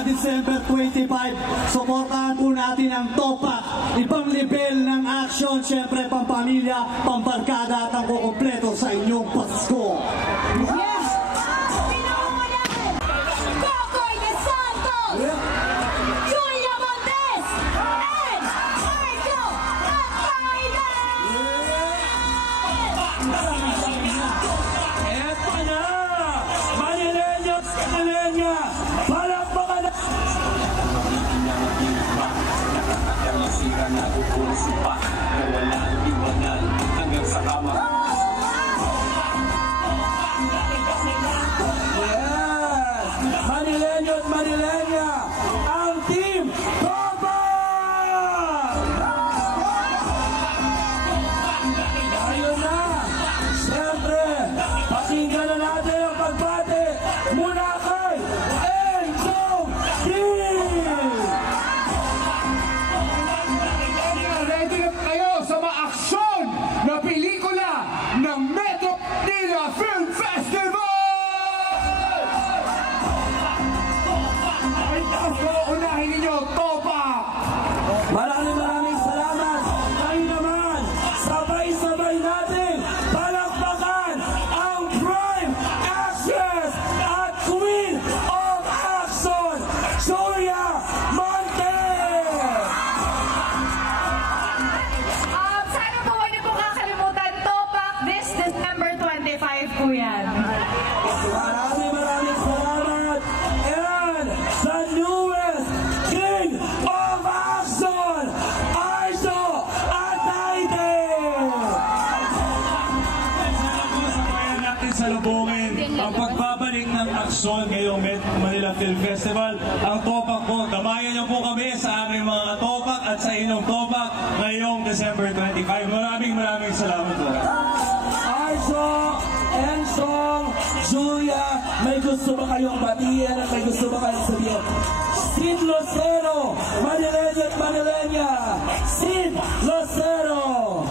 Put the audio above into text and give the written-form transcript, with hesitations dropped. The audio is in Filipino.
December 25, suportahan po natin ang Topak. Ibang level ng action, syempre pampamilya, pambarkada at ang kukumpleto sa inyong Pasko. Yes! Pinakamalaki! Kokoy de Santos! Julia Montes! And Marco Atayden! Eto na! Manileños, Manileña! Palakpakan na! Nakakasira na upusin pa na walang iwanan hanggang sa kama. Yes! Manileños, Manileña! Ang team Topak! Ayun na! Siyempre, pakinggan na natin ang pagbati muna kay Enchong Team! Ready na kayo sa maaksyon na pelikula ng Metro Manila Film Festival! Ay, unahin ninyo, Topak! Maraming salamat! Tayo naman, sabay-sabay natin palakpakan ang Prime Actress at Queen of Action, Julia Montes! Sana po huwag niyo po kakalimutan, Topak this December 25 po yan. Maraming salamat! And the newest King of Action, Arjo Atayden! Sabayan natin salubungin ang pagbabalik ng aksyon ngayong Manila Film Festival. Ang Topak po, damayan niyo po kami sa aming mga Topak at sa inyong Topak ngayong December 25. Maraming salamat po. Arjo, Enchong, Julia, may gusto ba kayong batiin at may gusto ba kayong sabihin? Sid Lucero, Manileña at Manileña, Sid Lucero!